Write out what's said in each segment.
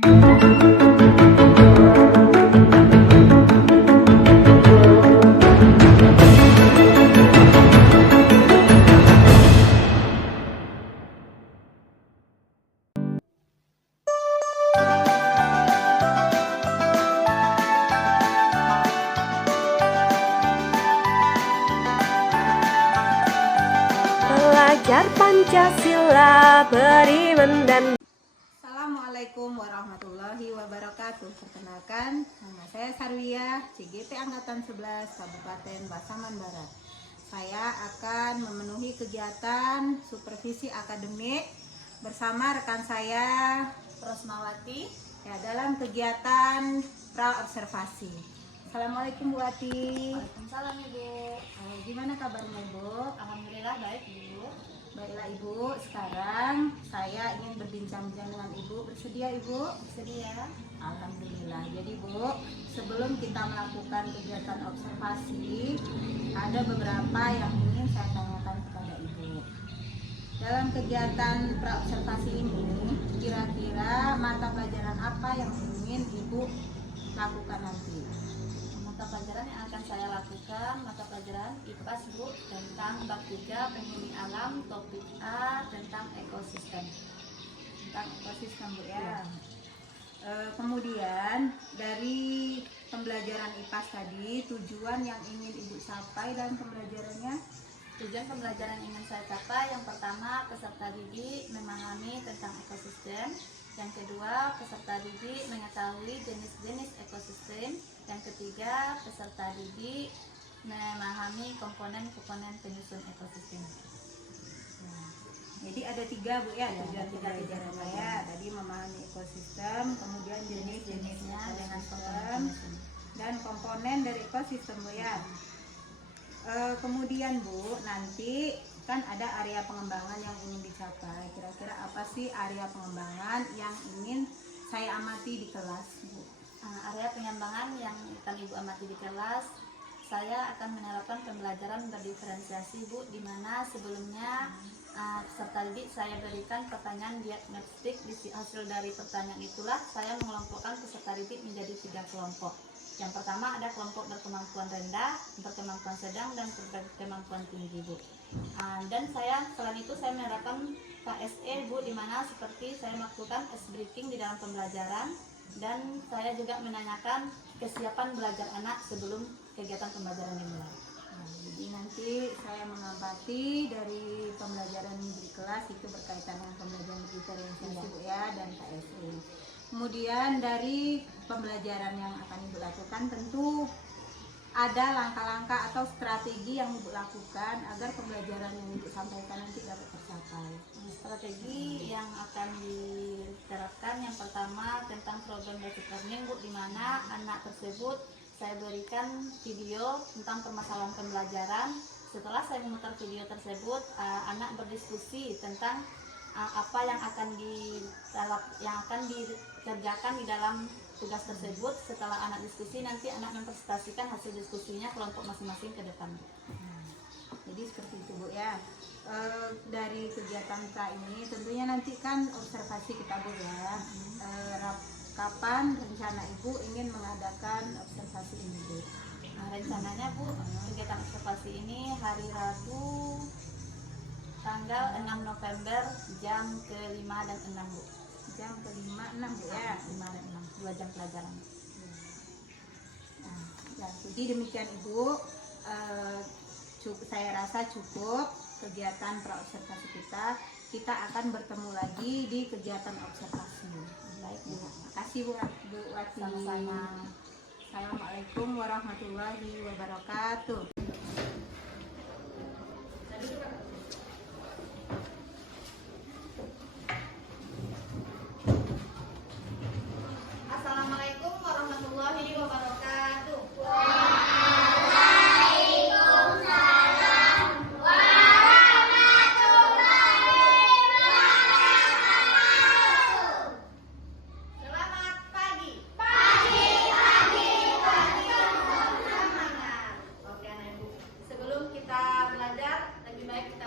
Belajar Pancasila, beriman dan. Assalamualaikum warahmatullahi wabarakatuh. Perkenalkan, nama saya Sarwiyah, CGP Angkatan 11 Kabupaten Pasaman Barat. Saya akan memenuhi kegiatan supervisi akademik bersama rekan saya Rosmawati ya, dalam kegiatan pra-observasi. Assalamualaikum Bu Wati. Waalaikumsalam Ibu. Gimana kabarnya Bu? Alhamdulillah baik Ibu. Baiklah Ibu, sekarang saya ingin berbincang-bincang dengan Ibu. Bersedia Ibu? Bersedia. Alhamdulillah. Jadi Bu, sebelum kita melakukan kegiatan observasi, ada beberapa yang ingin saya tanyakan kepada Ibu. Dalam kegiatan pra-observasi ini, kira-kira mata pelajaran apa yang ingin Ibu lakukan nanti? Mata pelajaran yang akan saya lakukan, mata pelajaran IPAS Bu, tentang bab 3 penghuni alam, topik A tentang ekosistem. Tentang ekosistem Bu ya. Kemudian dari pembelajaran IPAS tadi, tujuan yang ingin Ibu capai dalam pembelajarannya? Tujuan pembelajaran yang ingin saya capai, yang pertama peserta didik memahami tentang ekosistem. Yang kedua, peserta didik mengetahui jenis-jenis ekosistem. Yang ketiga, peserta didik memahami komponen-komponen penyusun ekosistem. Jadi ada 3 Bu ya, tujuan tiga pembelajaran saya. Tadi memahami ekosistem, kemudian jenis-jenisnya dengan komponen dan komponen dari ekosistem Bu ya. Kemudian Bu, nanti kan ada area pengembangan yang ingin dicapai. Kira-kira apa sih area pengembangan yang ingin saya amati di kelas Bu? Area pengembangan yang akan Ibu amati di kelas, saya akan menerapkan pembelajaran berdiferensiasi Bu, di mana sebelumnya peserta didik saya berikan pertanyaan diagnostik. Hasil dari pertanyaan itulah saya mengelompokkan peserta didik menjadi 3 kelompok. Yang pertama ada kelompok berkemampuan rendah, berkemampuan sedang, dan berkemampuan tinggi Bu. Dan selain itu saya menerapkan KSE Bu, di mana seperti saya melakukan ice breaking di dalam pembelajaran, dan saya juga menanyakan kesiapan belajar anak sebelum kegiatan pembelajaran dimulai. Jadi nanti saya mengamati dari pembelajaran di kelas itu berkaitan dengan pembelajaran diferensiasi Bu ya, dan KSE. Kemudian dari pembelajaran yang akan Ibu lakukan, tentu ada langkah-langkah atau strategi yang Ibu lakukan agar pembelajaran yang Ibu sampaikan nanti dapat tercapai. Strategi yang akan diterapkan, yang pertama tentang program basic learning Bu, di mana anak tersebut saya berikan video tentang permasalahan pembelajaran. Setelah saya memutar video tersebut, anak berdiskusi tentang apa yang akan dikerjakan di dalam tugas tersebut. Setelah anak diskusi, nanti anak mempresentasikan hasil diskusinya kelompok masing-masing ke depan. Jadi seperti itu Bu ya. Dari kegiatan kita ini tentunya nanti kan observasi kita Bu ya. Kapan rencana Ibu ingin mengadakan observasi ini Bu? Rencananya Bu, kegiatan observasi ini hari Rabu tanggal 6 November jam ke-5 dan 6 Bu. Jam ke-5, 6 Bu ya. 5 dan 6, 2 jam pelajaran. Ya, jadi demikian Ibu, saya rasa cukup kegiatan pra-observasi kita. Kita akan bertemu lagi di kegiatan observasi. Baik Bu. Terima kasih Bu Wati. Sama-sama. Assalamualaikum warahmatullahi wabarakatuh. Assalamualaikum warahmatullahi wabarakatuh. Selamat pagi. Oke, Anak Ibu. Sebelum kita belajar, lebih baik kita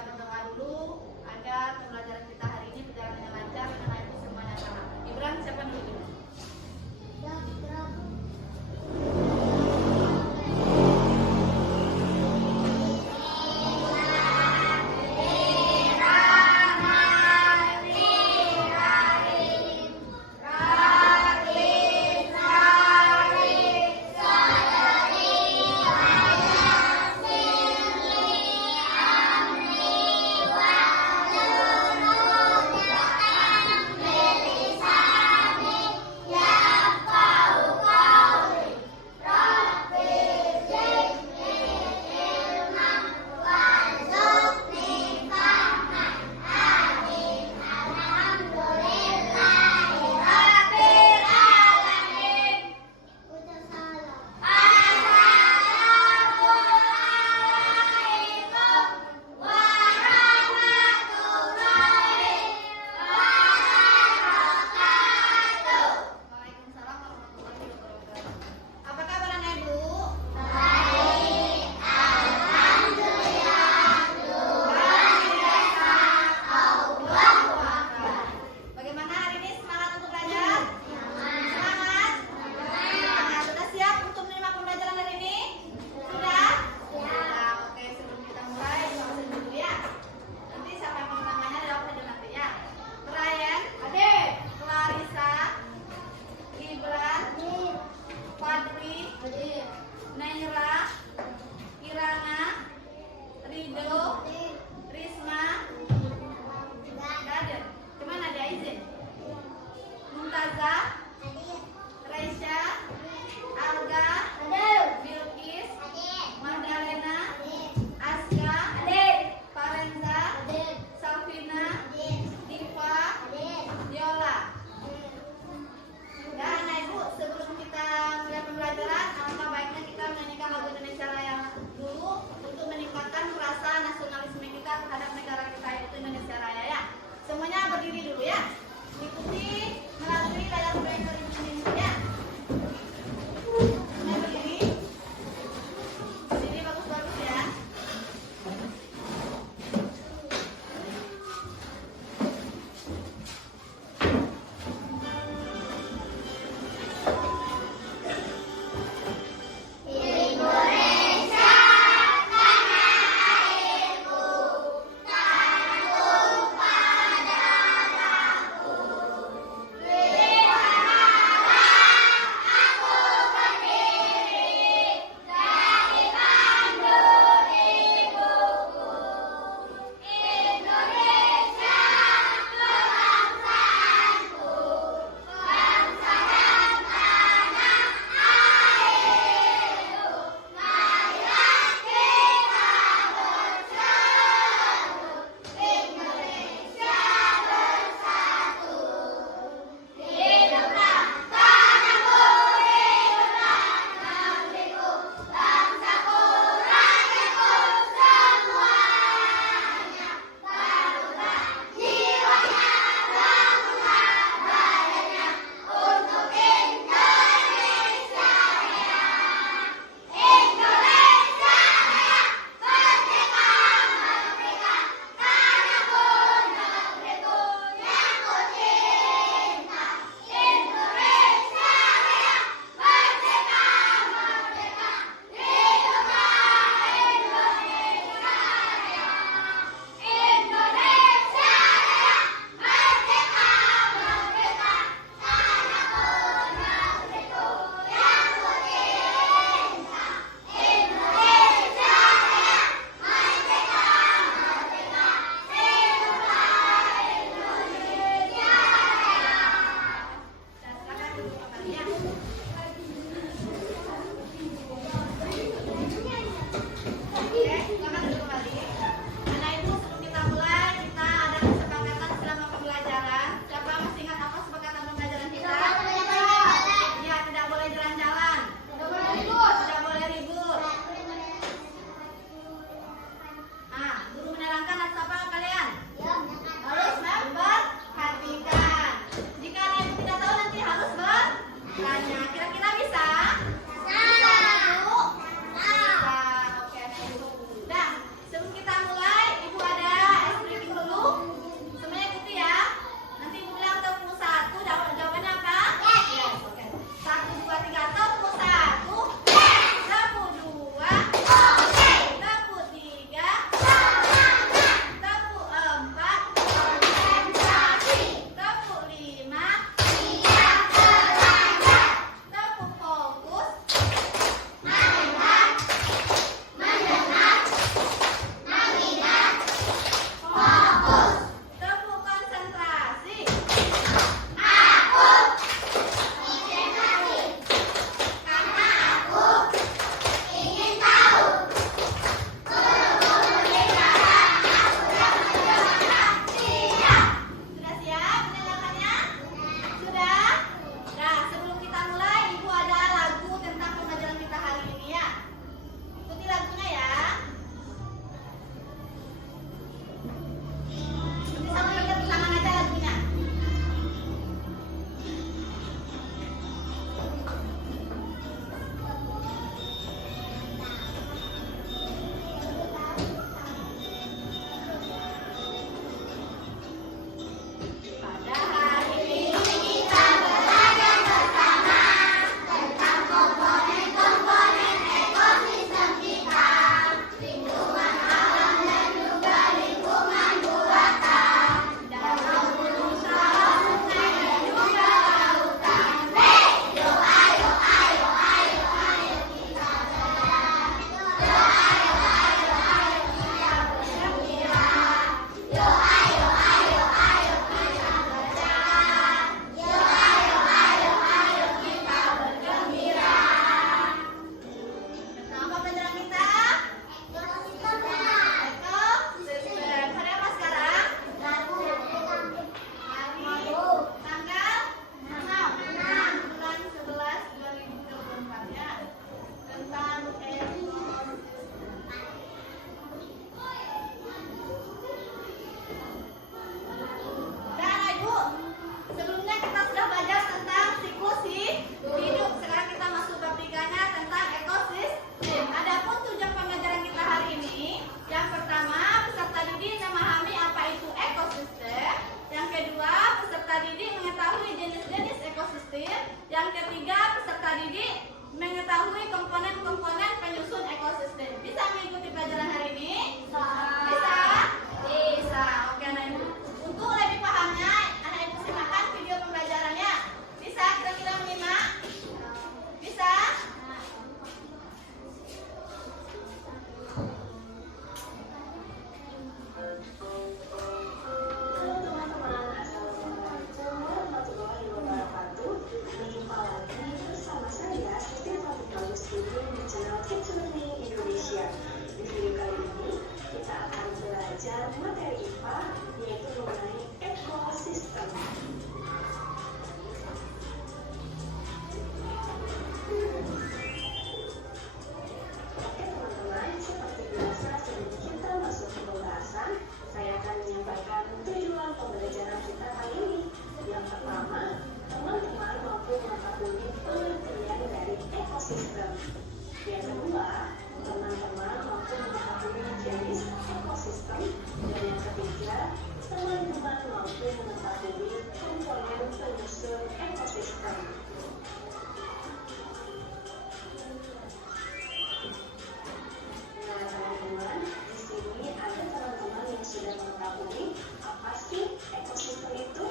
Nah, teman-teman, di sini ada teman-teman yang sudah mengetahui apa sih ekosistem itu?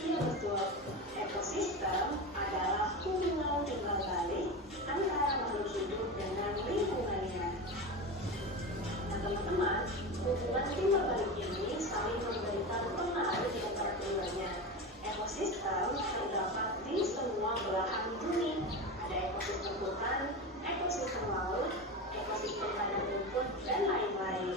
Iya betul, ekosistem adalah hubungan timbal balik antara makhluk hidup dengan lingkungannya. Nah teman-teman, hubungan timbal balik ini saling memberikan pengaruh di antara keduanya. Ekosistem terdapat di semua belahan bumi. Ada ekosistem hutan, ekosistem laut, ekosistem padang rumput, dan lain-lain.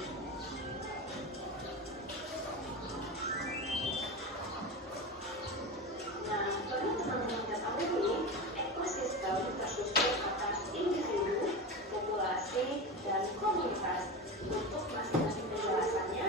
Nah, perlu teman-teman ketahui, ekosistem tersusun atas individu, populasi, dan komunitas. Untuk masing-masing penjelasannya,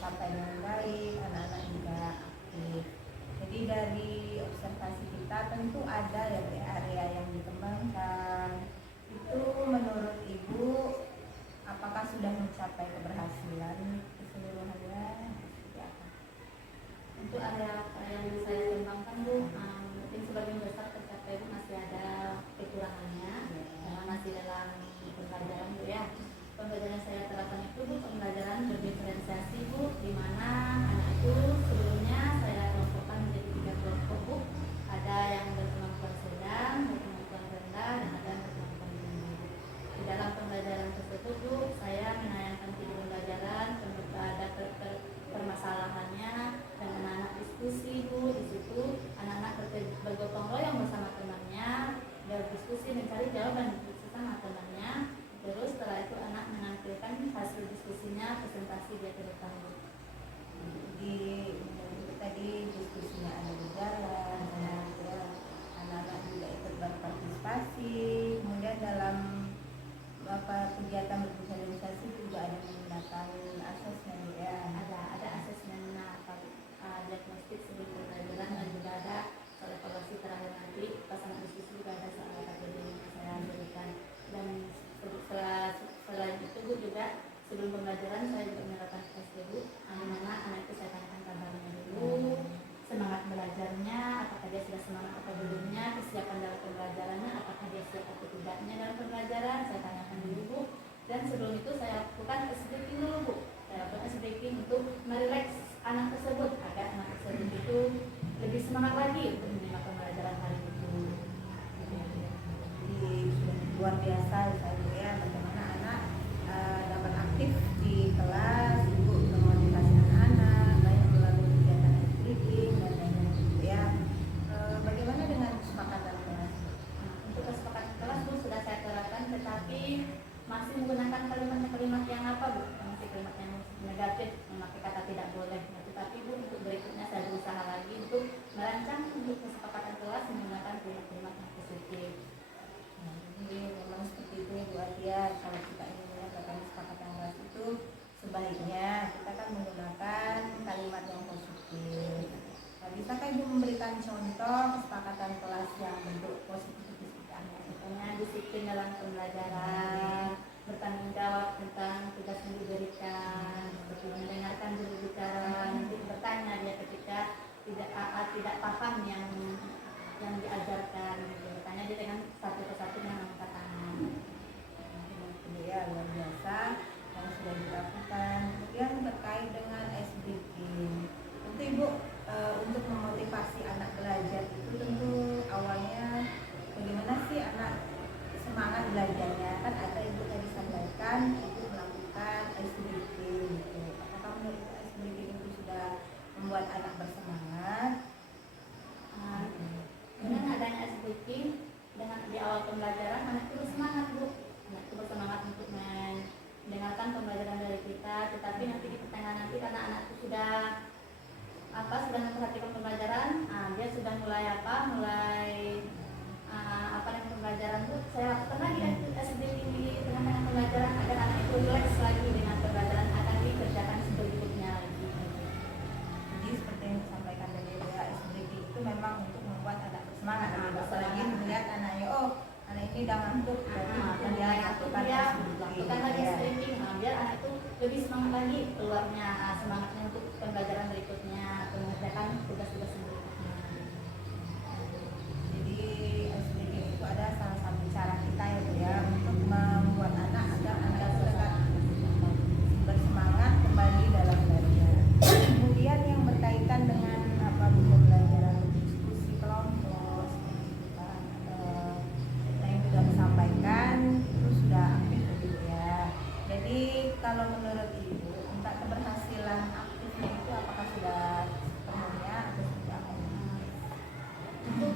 tercapai dengan baik, anak-anak juga aktif. Jadi dari observasi kita tentu ada ya Bu, area yang dikembangkan. Itu menurut Ibu apakah sudah mencapai keberhasilan keseluruhannya? Ya. Untuk area yang saya kembangkan Bu, mungkin sebagian besar tercapai Bu, masih ada kekurangannya karena masih dalam pembelajaran Bu ya. Pembelajaran saya terapkan itu Bu, pembelajaran berdiferensiasi Bu, di mana anak itu sebelumnya saya kelompokkan menjadi 3 kelompok Bu. Ada yang berkemampuan sedang, berkemampuan rendah, dan ada yang berkemampuan tinggi Bu. Di dalam pembelajaran tersebut Bu, saya menayangkan video pembelajaran, ada permasalahannya, dan anak-anak diskusi Bu. Di situ anak-anak bergotong royong bersama temannya, berdiskusi mencari jawaban bersama temannya. Terus setelah itu anak menampilkan hasil diskusinya, presentasi dia ke depan Bu. Jadi tadi diskusinya ada di jalan, anak-anak juga ikut berpartisipasi. Kemudian dalam kegiatan bersosialisasi juga ada menggunakan asesmen ya. Ada asesmen diagnostik sebelum pembelajaran, dan juga ada soal evaluasi terakhir nanti pasangan diskusi, juga ada soal KPD yang saya berikan. Dan selain itu Bu, juga sebelum pembelajaran saya juga menerapkan SDB Bu, di mana anak itu saya tanyakan kabarnya dulu, semangat belajarnya, apakah dia sudah semangat atau belumnya, kesiapan dalam pembelajarannya, apakah dia siap atau tidaknya dalam pembelajaran, saya tanyakan dulu Bu. Dan sebelum itu saya lakukan ice breaking dulu Bu. Saya lakukan ice breaking untuk merileks anak tersebut agar anak tersebut itu lebih semangat lagi untuk menerima pembelajaran hari itu. Jadi sudah luar biasa ya bagaimana anak dapat aktif di kelas, Ibu memotivasi anak-anak baik melalui kegiatan speaking dan lain-lain gitu ya. Bagaimana dengan kesepakatan kelas? Untuk kesepakatan kelas Bu sudah saya terapkan, tetapi masih menggunakan kalimat yang apa Bu? Masih kalimat yang negatif, memakai kata tidak boleh. Nah, tetapi Bu, untuk berikutnya saya berusaha lagi untuk merancang untuk kesepakatan kelas menggunakan kalimat-kalimat yang positif. Jadi memang seperti itu Bu Atia, kalau kita ingin mendapatkan kesepakatan kelas itu sebaiknya kita kan menggunakan kalimat yang positif. Nah, bisakah Ibu memberikan contoh kesepakatan kelas yang bentuk positif seperti apa? Misalnya disiplin dalam pembelajaran, bertanggung jawab tentang tugas yang diberikan, seperti mendengarkan juru bicara, nanti bertanya dia ketika tidak paham yang diajarkan, gitu. Bertanya dia dengan satu persatu dengan angkat tangan. Ya, luar biasa yang sudah dilakukan. Kemudian terkait dengan SDG, tentu Ibu untuk memotivasi anak belajar itu tentu awalnya bagaimana sih anak semangat belajarnya, kan ada Ibu tadi sampaikan Ibu melakukan SDG gitu. Apakah menurut SDG itu sudah membuat anak bersemangat? Dengan adanya SDK, dengan di awal pembelajaran anak itu bersemangat Bu, anak itu bersemangat untuk mendengarkan pembelajaran dari kita. Tetapi nanti di pertengahan nanti karena anak itu sudah memperhatikan pembelajaran, dia sudah mulai dengan pembelajaran Bu, saya lakukan lagi SDK di tengah-tengah pembelajaran agar anak itu relax lagi dengan pembelajaran, akan dikerjakan berikutnya lagi. Jadi seperti yang disampaikan dari ya, SDG itu memang untuk membuat anak bersemangat. Apalagi melihat anaknya, anak ini udah ngantuk, Dan dia lakukan lagi streaming, biar anak itu lebih semangat lagi keluarnya, semangatnya untuk pembelajaran berikutnya, mengerjakan tugas-tugas berikutnya. Jadi SDG itu ada salah satu cara kita ya untuk membuat anak agar anak itu dapat bersemangat kembali dalam belajar. Kemudian yang berkaitan dengan pembelajaran diskusi kelompok seperti itu kan, yang sudah disampaikan itu sudah aktif gitu ya. Jadi kalau menurut Ibu untuk keberhasilan aktifnya itu apakah sudah sepenuhnya atau sudah apa? Untuk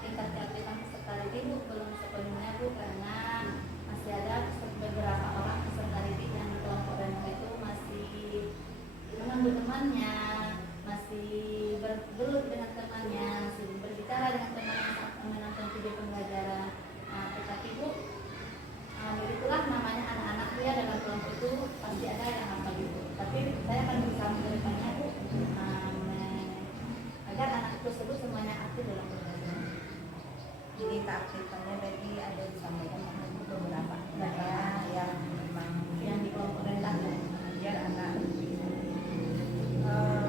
tingkat keaktifan peserta didik Bu, belum sepenuhnya Bu, karena masih ada beberapa orang peserta didik yang kelompok random itu masih mengambil temannya, masih bergelut dengan temannya, masih berbicara dengan temannya saat menonton video pembelajaran. Tetapi Bu, begitulah namanya anak-anak ya, dalam kelompok itu pasti ada yang apa gitu. Tapi saya akan berusaha tersebut semuanya aktif dalam pembelajaran. Jadi keaktifannya tadi ada disampaikan itu beberapa yang memang Yang di kelompok rendah ya. mengajar anak.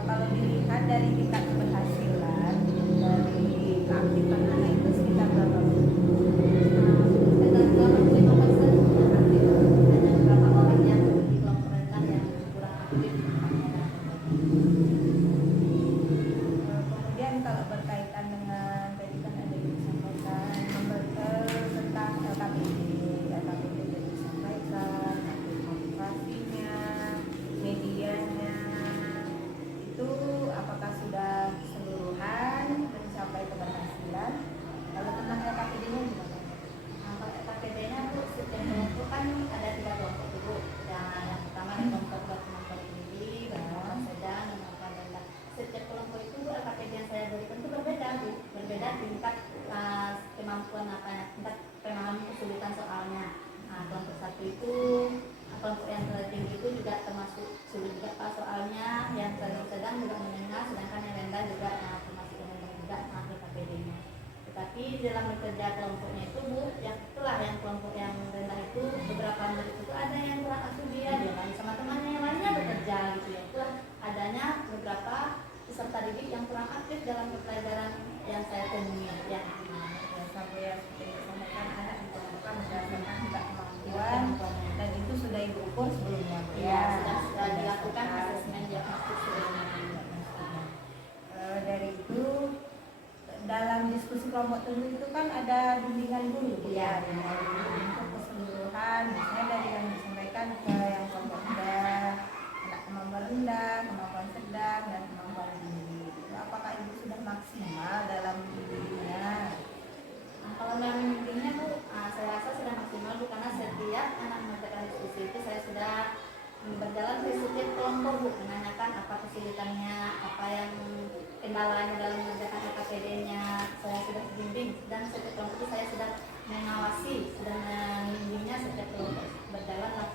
Kalau dilihat dari tingkat keberhasilan dari keaktifan anak itu sekitar berapa? Sekitar 85% yang aktif. Hanya beberapa orang yang di kelompok rendah yang kurang aktif. Kemudian kalau berkaitan dengan tadi kan ada yang disampaikan tentang LKPD sudah disampaikan, motivasinya, medianya, itu apakah sudah keseluruhan mencapai keberhasilan? Kalau tentang LKPD-nya gimana? Nah, kalau KPD-nya Bu, setiap kelompok kan ada 3 kelompok dulu. Yang pertama ada kelompok kemampuan tinggi, kemampuan sedang, dan kemampuan rendah. Setiap kelompok itu Bu, LKPD yang saya berikan itu berbeda Bu, berbeda tingkat kemampuan tingkat pemahaman kesulitan soalnya. Nah, kelompok 1 itu kelompok yang tertinggi itu juga termasuk sulit juga Pak soalnya, yang sedang juga menengah, sedangkan yang rendah juga termasuk rendah juga LKPD-nya. Tetapi dalam bekerja kelompoknya itu Bu, yang itulah yang kelompok yang rendah itu beberapa murid itu ada yang kurang aktif dia main sama temannya yang lainnya bekerja gitu ya. Itulah adanya beberapa peserta didik yang kurang aktif dalam pelajaran yang saya temui ya. Sampai yang disampaikan anak ditemukan berdasarkan tingkat kemampuan dan itu sudah ibu ukur sebelumnya Bu, Ya, sudah dilakukan asesmen diagnostik sebelumnya. Dari itu dalam diskusi kelompok tunggu itu kan ada bimbingan guru ya, untuk keseluruhan, misalnya dari yang disampaikan ke yang kelompok rendah, anak kemampuan rendah, kemampuan sedang, dan kemampuan tinggi. Apakah ibu sudah maksimal dalam bimbingnya? Nah, kalau dalam bimbingnya Bu, saya rasa sudah maksimal Bu, karena setiap anak mengerjakan diskusi itu saya sudah berjalan ke setiap kelompok Bu, menanyakan apa kesulitannya, apa yang kendalanya dalam mengerjakan LKPD-nya. Saya sudah bimbing dan setiap kelompok itu saya sudah mengawasi, sudah membimbingnya setiap kelompok berjalan lah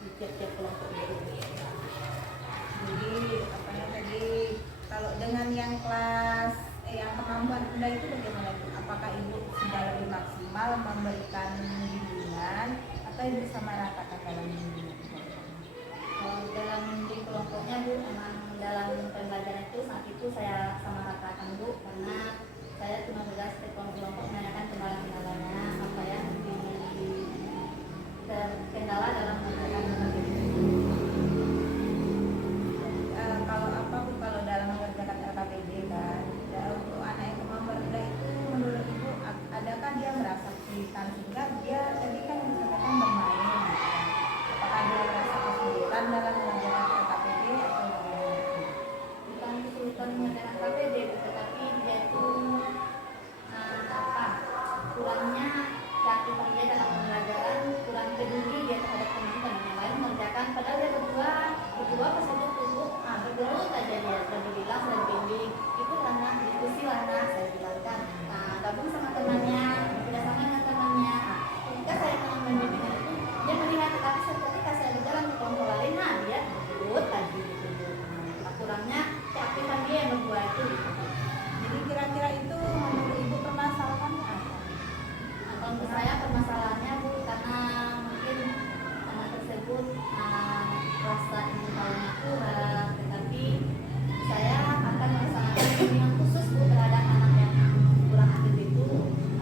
di tiap-tiap kelompok itu. Jadi tadi kalau dengan yang kelas yang kemampuan rendah itu bagaimana Bu? Apakah ibu sudah lebih maksimal memberikan bimbingan atau ibu sama ratakan dalam bimbingan? Kalau dalam bimbing kelompoknya Bu, emang dalam pembelajaran itu saat itu saya sama ratakan Bu, karena saya cuma sudah setiap kelompok menanyakan kendala-kendalanya, apa yang terkendala dalam mengerjakan LKPD. Kalau apa Bu, kalau dalam mengerjakan LKPD kan, untuk anak yang kemampuan rendah itu menurut ibu adakah dia merasa kesulitan sehingga dia tadi kan misalkan bermain gitu kan. Apakah dia merasa kesulitan dalam mengerjakan LKPD atau bagaimana? Bukan kesulitan mengerjakan LKPD, tetapi dia itu kurangnya keaktifan dia dalam pembelajaran, kurang peduli dia terhadap teman-teman yang lain mengerjakan, padahal dia berdua pas itu tubuh bergelut aja dia sudah dibilang, sudah dibimbing itu karena diskusi lah saya bilangkan, gabung sama temannya, tidak sama dengan temannya. Ketika saya membimbingnya itu dia melihat, tetapi ketika saya berjalan ke kelompok lain, dia bergelut lagi gitu. Kurangnya keaktifan dia yang berdua itu gitu. Jadi kira-kira itu menurut ibu permasalahannya apa? Kalau menurut saya permasalahannya Bu, karena mungkin anak tersebut rasa ingin tahunya kurang, tetapi saya akan melaksanakan bimbingan khusus Bu terhadap anak yang kurang aktif itu,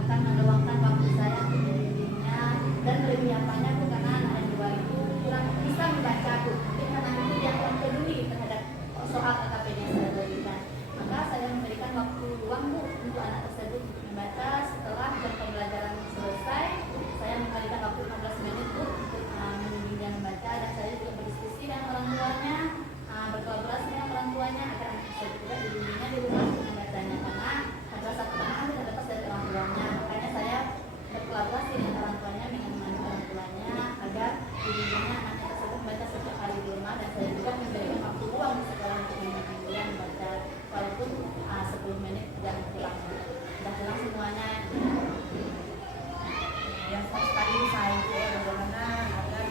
akan meluangkan waktu saya untuk membimbingnya dan lebih apanya Bu, karena anak yang dua itu kurang bisa membaca Bu, mungkin karena itu dia kurang peduli terhadap soal LKPD yang saya berikan, maka saya memberikan waktu luang Bu untuk anak tersebut membaca. Setelah jam pembelajaran selesai, saya memberikan waktu 15 menit Bu untuk membimbing dia membaca, dan saya juga berdiskusi dengan orang tuanya, berkolaborasi dengan orang tuanya agar anak tersebut juga dibimbingnya di rumah untuk membacanya, karena adalah satu tangan tidak lepas dari orang tuanya. Makanya saya berkolaborasi dengan orang tuanya, dengan orang tuanya agar dibimbingnya anaknya tersebut membaca setiap hari di rumah, dan saya juga memberikan waktu luang di sekolah untuk membimbing dia membaca, walaupun 10 menit tidak pulang. Sudah pulang semuanya. Biasa sekali saya bagaimana agar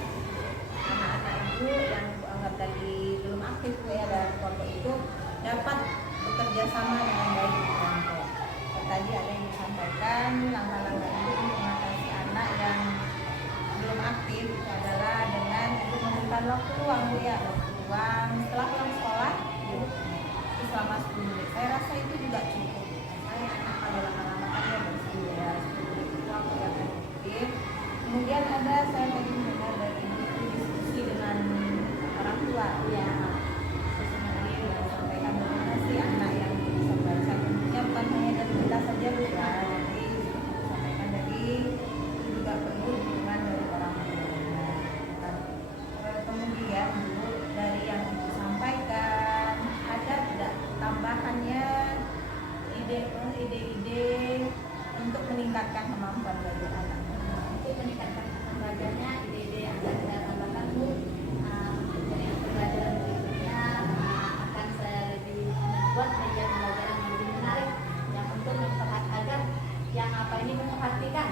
anak-anak ibu yang ibu anggap tadi belum aktif Bu ya dalam kelompok itu dapat bekerja sama dengan baik. langkah-langkah ibu untuk mengatasi anak yang belum aktif itu adalah dengan ibu memberikan waktu luang Bu ya, waktu luang setelah pulang sekolah itu selama 10 menit. Saya rasa itu juga cukup. Saya anak kalau lama-lama kan ya bersih ya, 10 menit itu waktu yang efektif. Kemudian ada saya tadi mendengar dari ibu itu diskusi dengan orang tua ya. Sampaikan bagaimana sih anak yang bisa baca, tentunya bukan hanya dari kita saja Bu ya, jadi sampaikan dari itu juga perlu dukungan dari orang tua. Kemudian Bu, dari yang ibu sampaikan ada tidak tambahannya ide-ide untuk meningkatkan kemampuan belajar anak? Untuk meningkatkan pembelajarannya, ide-ide yang akan saya tambahkan Bu, untuk dari pembelajaran berikutnya akan saya lebih membuat media pembelajaran yang lebih menarik, yang untuk agar yang apa ini memperhatikan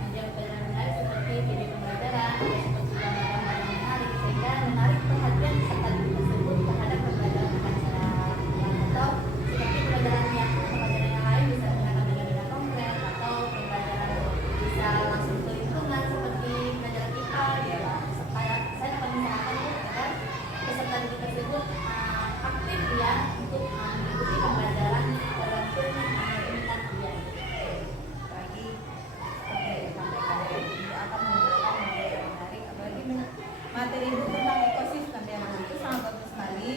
media pembelajaran menarik seperti video pembelajaran atau seperti gambar-gambar yang menarik, sehingga menarik perhatian peserta didik tersebut terhadap pembelajaran yang akan saya lakukan. Atau seperti pembelajaran yang lain bisa menggunakan benda-benda konkret, atau pembelajaran bisa langsung ke lingkungan seperti pembelajaran IPA ya, supaya saya akan menyarankan agar peserta didik tersebut aktif ya untuk mengikuti pembelajaran tergantung minat dia. Lagi seperti yang disampaikan ibu akan menggunakan media yang menarik, apalagi materi ibu tentang ekosistem yang itu sangat bagus sekali.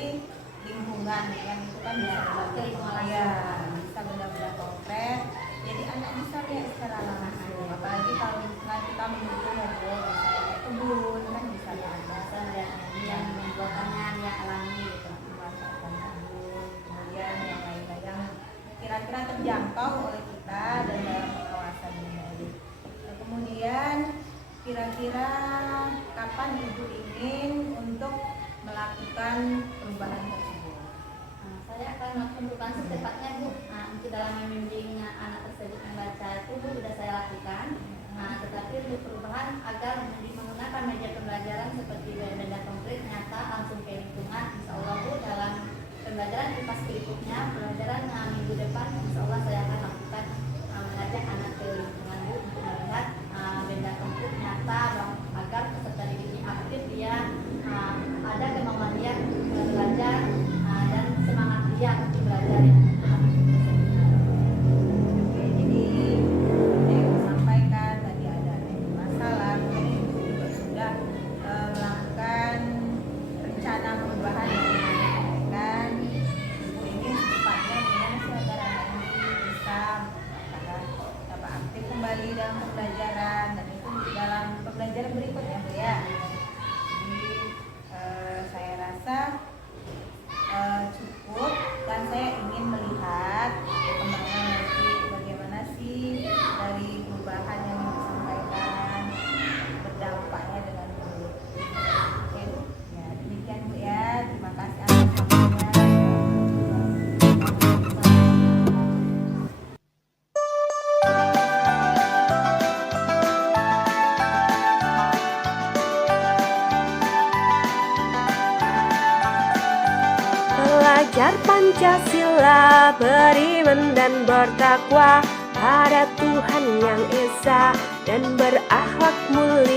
Lingkungan yang itu kan bisa Lingkungan ya, bisa benda-benda konkret, jadi anak bisa lihat secara langsung. Apalagi kalau lingkungan kita mendukung ya Bu, bisa pakai kebun kan bisa lihat yang membuatannya yang alami gitu. memanfaatkan kebun, kemudian yang lain-lain yang kira-kira terjangkau oleh kita dan dalam pengawasan yang baik. Nah, kemudian kira-kira kapan ibu ingin untuk melakukan perubahan tersebut? Saya akan melakukan secepatnya Bu. Untuk dalam membimbing anak tersebut membaca itu Bu sudah saya lakukan. Tetapi untuk perubahan agar menggunakan media pembelajaran seperti benda konkret nyata langsung ke lingkungan, insya Allah Bu dalam pembelajaran IPAS berikutnya, pembelajaran minggu depan, insya Allah saya akan lakukan mengajak anak ke lingkungan Bu untuk melihat benda konkret nyata agar peserta didiknya aktif, dia ada kemauan dia belajar dan semangat dia untuk belajar yang Oke, jadi yang disampaikan tadi ada masalah, jadi ibu juga sudah melakukan rencana perubahan yang disampaikan. Ibu ini secepatnya gimana sih agar anak ini bisa dapat aktif kembali dalam pembelajaran, dan itu dalam pembelajaran berikutnya Bu ya. Jadi saya rasa cukup, dan saya ingin melihat perkembangan nanti bagaimana sih dari perubahan yang disampaikan berdampaknya dengan guru. Oke Bu, ya demikian Bu ya, terima kasih atas waktunya. Belajar Pancasila, beriman dan bertakwa pada Tuhan Yang Esa dan berakhlak mulia.